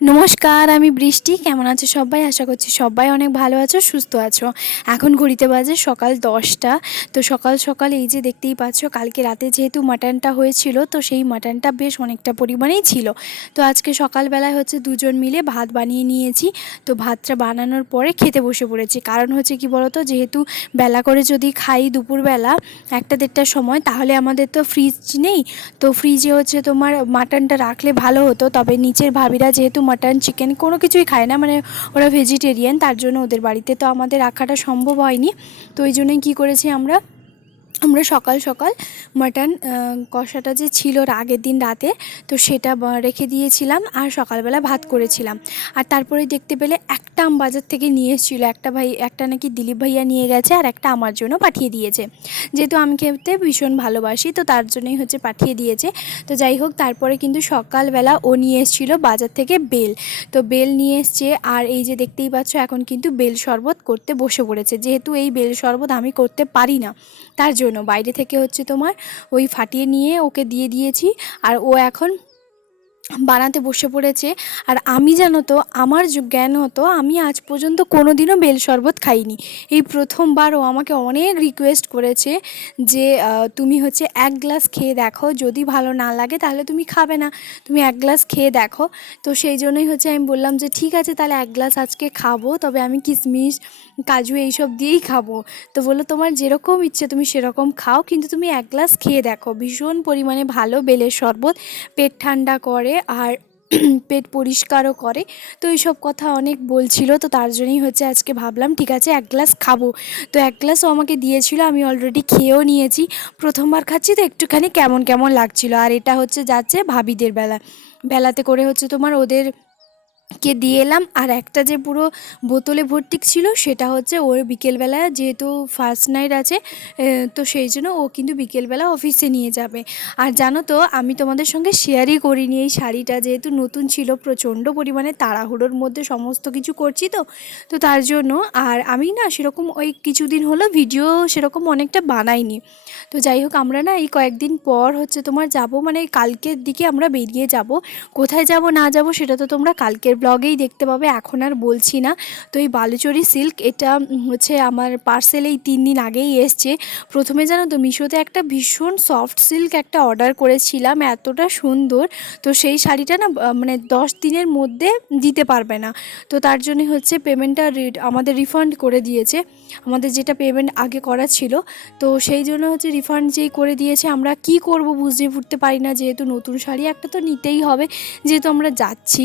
নমস্কার, আমি বৃষ্টি। কেমন আছো সবাই? আশা করছি সবাই অনেক ভালো আছো, সুস্থ আছো। এখন ঘড়িতে বাজে সকাল দশটা। তো সকাল সকাল এই যে দেখতেই পাচ্ছ, কালকে রাতে যেহেতু মাটনটা হয়েছিল, তো সেই মাটনটা বেশ অনেকটা পরিমাণেই ছিল। তো আজকে সকালবেলায় হচ্ছে দুজন মিলে ভাত বানিয়ে নিয়েছি। তো ভাতটা বানানোর পরে খেতে বসে পড়েছি। কারণ হচ্ছে কি বলতো, যেহেতু বেলা করে যদি খাই দুপুরবেলা একটা দেড়টার সময়, তাহলে আমাদের তো ফ্রিজ নেই। তো ফ্রিজে হচ্ছে তোমার মাটনটা রাখলে ভালো হতো। তবে নিচের ভাবিরা যেহেতু মাটন চিকেন কোনো কিছুই খায় না। মানে ওরা ভেজিটেরিয়ান তার জন্য ওদের বাড়িতে তো আমাদের রাখাটা সম্ভব হয়নি। তো ওই জন্যই কী করেছি আমরা আমরা সকাল সকাল মাটন কষাটা যে ছিল আগের দিন রাতে, তো সেটা রেখে দিয়েছিলাম আর সকালবেলা ভাত করেছিলাম। আর তারপরে দেখতে পেলে একটা আম বাজার থেকে নিয়ে এসেছিল, একটা ভাই, একটা নাকি দিলীপ ভাইয়া নিয়ে গেছে আর একটা আমার জন্য পাঠিয়ে দিয়েছে। যেহেতু আমি খেতে ভীষণ ভালোবাসি, তো তার জন্যই হচ্ছে পাঠিয়ে দিয়েছে। তো যাই হোক, তারপরে কিন্তু সকালবেলা ও নিয়ে এসেছিল বাজার থেকে বেল। তো বেল নিয়ে এসছে আর এই যে দেখতেই পাচ্ছ, এখন কিন্তু বেল শরবত করতে বসে পড়েছে। যেহেতু এই বেল শরবত আমি করতে পারি না, তার জন্য বাইরে থেকে হচ্ছে তোমার ওই ফাটিয়ে নিয়ে ওকে দিয়ে দিয়েছি। আর ও এখন বানাতে বসে পড়েছে। আর আমি জানো তো, আমার জ্ঞান হতো, আমি আজ পর্যন্ত কোনো দিনও বেল শরবত খাইনি। এই প্রথমবারও আমাকে অনেক রিকোয়েস্ট করেছে যে তুমি হচ্ছে এক গ্লাস খেয়ে দেখো, যদি ভালো না লাগে তাহলে তুমি খাবে না। তুমি এক গ্লাস খেয়ে দেখো। তো সেই জন্যই হচ্ছে আমি বললাম যে, ঠিক আছে তাহলে এক গ্লাস আজকে খাব, তবে আমি কিশমিশ কাজু এইসব দিয়েই খাব। তো বলল, তোমার যেরকম ইচ্ছে তুমি সেরকম খাও, কিন্তু তুমি এক গ্লাস খেয়ে দেখো। ভীষণ পরিমাণে ভালো বেলের শরবত, পেট ঠান্ডা করে। আর পেট পরিষ্কারও করে। তো এইসব কথা অনেক বলছিল, তো তার জন্যই হচ্ছে আজকে ভাবলাম, ঠিক আছে, এক গ্লাস খাব। তো এক গ্লাসও আমাকে দিয়েছিল, আমি অলরেডি খেয়েও নিয়েছি। প্রথমবার খাচ্ছি তো একটুখানি কেমন কেমন লাগছিল। আর এটা হচ্ছে যাচ্ছে ভাবিদের বেলা। বেলাতে করে হচ্ছে তোমার ওদের কে দিয়ে এলাম, আর একটা যে পুরো বোতলে ভর্তি ছিল সেটা হচ্ছে ওর বিকেলবেলা যেহেতু ফার্স্ট নাইট আছে তো সেই জন্য ও কিন্তু বিকেলবেলা অফিসে নিয়ে যাবে। আর জানো তো, আমি তোমাদের সঙ্গে শেয়ারই করিনি এই শাড়িটা, যেহেতু নতুন ছিল, প্রচণ্ড পরিমাণে তাড়াহুড়োর মধ্যে সমস্ত কিছু করছি তো তো তার জন্য, আর আমি না সেরকম ওই কিছুদিন হলো ভিডিও সেরকম অনেকটা বানাইনি। তো যাই হোক, আমরা না এই কয়েকদিন পর হচ্ছে তোমার যাব মানে কালকের দিকে আমরা বেরিয়ে যাব। কোথায় যাব, না যাব, সেটা তো তোমরা কালকের ব্লগেই দেখতে পাবে, এখন আর বলছি না। তো এই বালুচরি সিল্ক এটা হচ্ছে আমার পার্সেল এই তিন দিন আগেই এসছে। প্রথমে জানো তো, মিশোতে একটা ভীষণ সফট সিল্ক একটা অর্ডার করেছিলাম, এতটা সুন্দর। তো সেই শাড়িটা না মানে দশ দিনের মধ্যে দিতে পারবে না। তো তার জন্য হচ্ছে পেমেন্টটা আমাদের রিফান্ড করে দিয়েছে। আমাদের যেটা পেমেন্ট আগে করা ছিল। তো সেই জন্য হচ্ছে রিফান্ড যেই করে দিয়েছে, আমরা কি করব বুঝে ফুটতে পারি না। যেহেতু নতুন শাড়ি একটা তো নিতেই হবে। যেহেতু আমরা যাচ্ছি।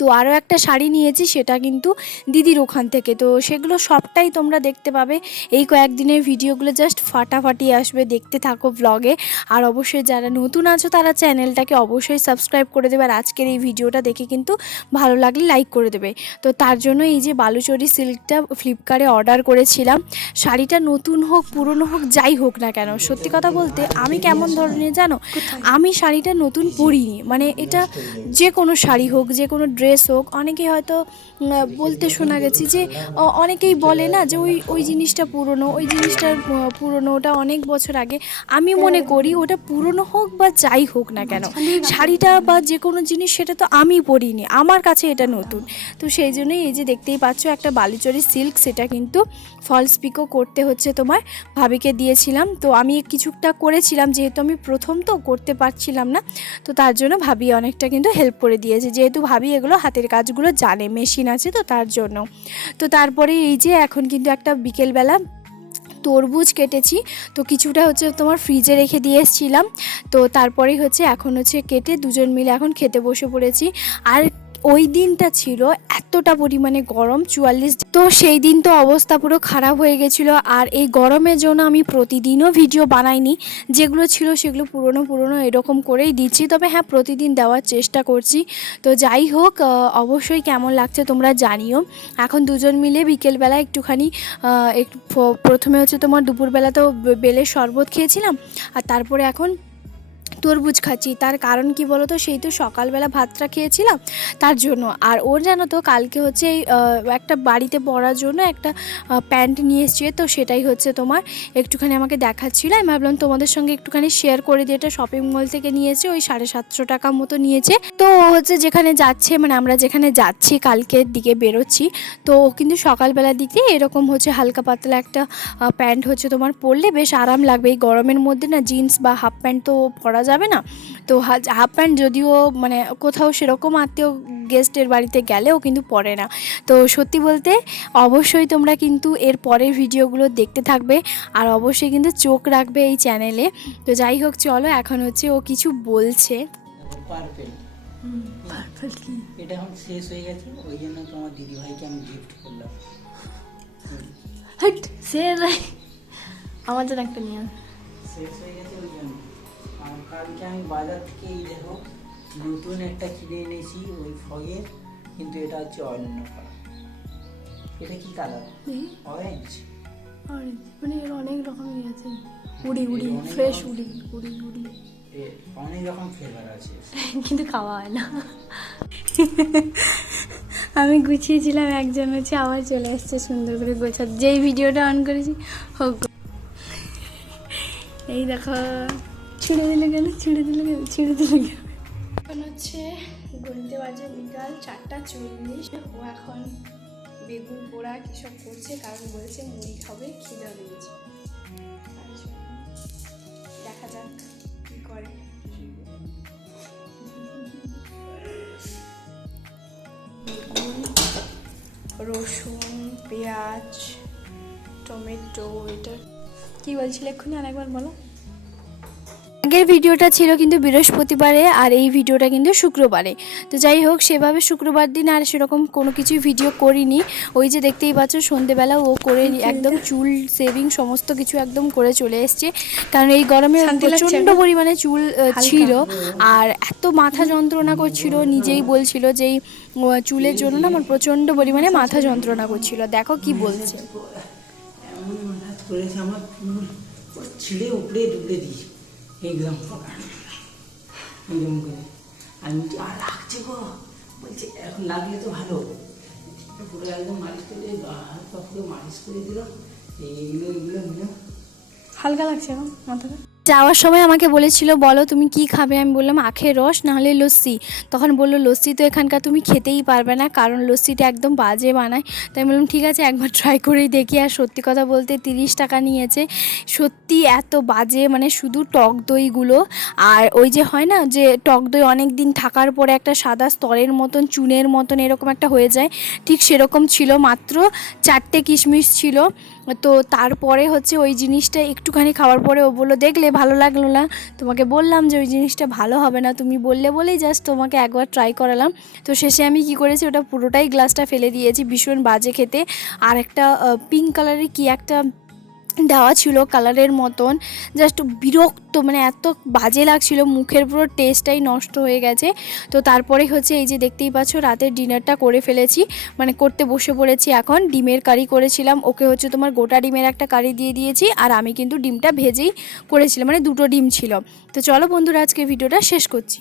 তো আরও একটা শাড়ি নিয়েছি, সেটা কিন্তু দিদির ওখান থেকে। তো সেগুলো সবটাই তোমরা দেখতে পাবে। এই কয়েকদিনের ভিডিওগুলো জাস্ট ফাটাফাটি আসবে, দেখতে থাকো ব্লগে আর অবশ্যই যারা নতুন আছো, তারা চ্যানেলটাকে অবশ্যই সাবস্ক্রাইব করে দেবে। আর আজকের এই ভিডিওটা দেখে কিন্তু ভালো লাগলে লাইক করে দেবে। তো তার জন্য এই যে বালুচরি সিল্কটা ফ্লিপকার্টে অর্ডার করেছিলাম। শাড়িটা নতুন হোক, পুরনো হোক, যাই হোক না কেন, সত্যি কথা বলতে আমি কেমন ধরনের জানো? আমি শাড়িটা নতুন পরিনি। মানে এটা যে কোনো শাড়ি হোক যে কোনো ড্রেস হোক অনেকে হয়তো বলতে শোনা গেছে যে অনেকেই বলে না যে ওই ওই জিনিসটা পুরনো ওই জিনিসটা পুরনো ওটা অনেক বছর আগে। আমি মনে করি ওটা পুরনো হোক বা যাই হোক না কেন শাড়িটা বা যে কোনো জিনিস সেটা তো আমি পরিনি আমার কাছে এটা নতুন। তো সেই জন্যই এই যে দেখতেই পাচ্ছ একটা বালুচরি সিল্ক সেটা কিন্তু ফলস পিকো করতে হচ্ছে তোমার। ভাবিকে দিয়েছিলাম তো আমি কিছুটা করেছিলাম যেহেতু আমি প্রথম তো করতে পারছিলাম না তো তার জন্য ভাবি অনেকটা কিন্তু হেল্প করে দিয়েছে। যেহেতু ভাবি এগুলো হাতের কাজগুলো জানে, মেশিন আছে তো তার জন্য। তো তারপরে এই যে এখন কিন্তু একটা বিকেলবেলা তরমুজ কেটেছি, তো কিছুটা হচ্ছে তোমার ফ্রিজে রেখে দিয়ে এসেছিলাম। তো তারপরেই হচ্ছে এখন হচ্ছে কেটে দুজন মিলে এখন খেতে বসে পড়েছি। আর ওই দিনটা ছিল এতটা পরিমাণে গরম, চুয়াল্লিশ তো সেই দিন তো অবস্থা পুরো খারাপ হয়ে গেছিল আর এই গরমের জন্য আমি প্রতিদিনও ভিডিও বানাইনি। যেগুলো ছিল সেগুলো পুরনো পুরনো এরকম করেই দিচ্ছি। তবে হ্যাঁ প্রতিদিন দেওয়ার চেষ্টা করছি। তো যাই হোক অবশ্যই কেমন লাগছে তোমরা জানিও। এখন দুজন মিলে বিকেলবেলা একটুখানি একটু প্রথমে হচ্ছে তোমার দুপুরবেলা তো বেলের শরবত খেয়েছিলাম। আর তারপরে এখন তরমুজ খাচ্ছি। তার কারণ কি বলো তো সেই তো সকালবেলা ভাতটা খেয়েছিলাম তার জন্য। আর ওর জানো তো, কালকে হচ্ছে এই একটা বাড়িতে পরার জন্য একটা প্যান্ট নিয়ে এসছে। তো সেটাই হচ্ছে তোমার একটুখানি আমাকে দেখাচ্ছিল। আমি ভাবলাম তোমাদের সঙ্গে একটুখানি শেয়ার করে দিয়ে এটা শপিং মল থেকে নিয়েছে ওই সাড়ে সাতশো টাকা মতো নিয়েছে। তো ও হচ্ছে যেখানে যাচ্ছে মানে আমরা যেখানে যাচ্ছি, কালকের দিকে বেরোচ্ছি। তো ও কিন্তু সকালবেলার দিকে এরকম হচ্ছে হালকা পাতলা একটা প্যান্ট হচ্ছে তোমার পরলে বেশ আরাম লাগবে। এই গরমের মধ্যে না জিন্স বা হাফ প্যান্ট তো পরা যাবে না? তো হাফ প্যান্ট যদিও মানে কোথাও সেরকম আত্মীয় গেস্টের বাড়িতে গেলেও কিন্তু পরে না। তো সত্যি বলতে অবশ্যই তোমরা কিন্তু এর পরের ভিডিওগুলো দেখতে থাকবে আর অবশ্যই কিন্তু চোখ রাখবে এই চ্যানেলে। তো যাই হোক চলো এখন হচ্ছে ও কিছু বলছে। পার্পেল পার্পল কি এটা এখন শেষ হয়ে গেছে ওই জন্য তোমার দিদি আমি গিফট করলাম। হাট সে আমার জন্য একটা নিয়ে শেষ হয়ে গেছে ওই জন্য। আর কালকে আমি বাজার থেকে এই দেখো নতুন একটা কিনে এনেছি ওই ফগের কিন্তু এটা হচ্ছে এটা কি কালার অরেঞ্জ অরেঞ্জ মানে এর অনেক রকমই আছে। উড়ি উড়ি ফ্রেশ উড়ি উড়ি উড়ি। অনেক রকম ফ্লেভার আছে। কিন্তু খাওয়া হয় না। আমি গুছিয়েছিলাম একজন হচ্ছে আবার চলে এসছে সুন্দর করে গোছা যেই ভিডিওটা অন করেছি হোক। এই দেখো। ছিঁড়ে দিলে গেলে ছিঁড়ে দিলে গেলে ছিঁড়ে দিলে গেল এখন হচ্ছে গুনতে বাজে বিকাল চারটা চল্লিশ। ও এখন বেগুন পোড়া কিসব করছে? কারণ বলছে মুড়ি খাবে, খিদে তার দেখা যাক কী করে। বেগুন, রসুন, পেঁয়াজ, টমেটো, এটা কি বলছিলে এক্ষুনি? আরেকবার বলো। আগের ভিডিওটা ছিল কিন্তু বৃহস্পতিবারে আর এই ভিডিওটা কিন্তু শুক্রবারে। তো যাই হোক সেভাবে শুক্রবার দিন আর সেরকম কোনো কিছুই ভিডিও করিনি। ওই যে দেখতেই পাচ্ছ সন্ধেবেলা ও করে একদম চুল সেভিং সমস্ত কিছু একদম করে চলে এসছে। কারণ এই গরমে প্রচণ্ড পরিমাণে চুল ছিল আর এত মাথা যন্ত্রণা করছিল নিজেই বলছিল যে এই, চুলের জন্য না আমার প্রচণ্ড পরিমাণে মাথা যন্ত্রণা করছিল। দেখো কি বলছে। আমার ছিঁড়ে উপড়ে ডুবড়ে দিয়েছে। করে আমি আর লাগছে গো বলছে এখন লাগলে তো ভালো একদম মালিশ করে মালিশ করে এগুলো হালকা লাগছে এখন মাথাটা যাওয়ার সময় আমাকে বলেছিল, বলো তুমি কি খাবে? আমি বললাম, আখের রস, নাহলে লস্যি। তখন বলল, লস্যি তো এখানকার তুমি খেতেই পারবে না, কারণ লস্যিটা একদম বাজে বানায়। তাই আমি বললাম, ঠিক আছে, একবার ট্রাই করেই দেখি। আর সত্যি কথা বলতে তিরিশ টাকা নিয়েছে। সত্যি এত বাজে মানে শুধু টক দইগুলো। আর ওই যে হয় না, যে টক দই অনেক দিন থাকার পরে একটা সাদা স্তরের মতন, চুনের মতন এরকম একটা হয়ে যায়, ঠিক সেরকম ছিল। মাত্র চারটে কিশমিশ ছিল। তো তারপরে হচ্ছে ওই জিনিসটা একটুখানি খাওয়ার পরে ও বলল, দেখলে ভালো লাগল না। তোমাকে বললাম যে, ওই জিনিসটা ভালো হবে না। তুমি বললে বলেই জাস্ট তোমাকে একবার ট্রাই করালাম। তো শেষে আমি কি করেছি, ওটা পুরোটাই গ্লাসটা ফেলে দিয়েছি ভীষণ বাজে খেতে। আর একটা পিঙ্ক কালারের কি একটা দেওয়া ছিল কালারের মতন। জাস্ট বিরক্ত মানে এত বাজে লাগছিল, মুখের পুরো টেস্টটাই নষ্ট হয়ে গেছে। তো তারপরে হচ্ছে এই যে দেখতেই পাচ্ছ, রাতের ডিনারটা করে ফেলেছি। মানে করতে বসে পড়েছি এখন, ডিমের কারি করেছিলাম। ওকে হচ্ছে তোমার গোটা ডিমের একটা কারি দিয়ে দিয়েছি, আর আমি কিন্তু ডিমটা ভেজেই করেছিলাম মানে দুটো ডিম ছিল। তো চলো বন্ধুরা আজকে ভিডিওটা শেষ করছি।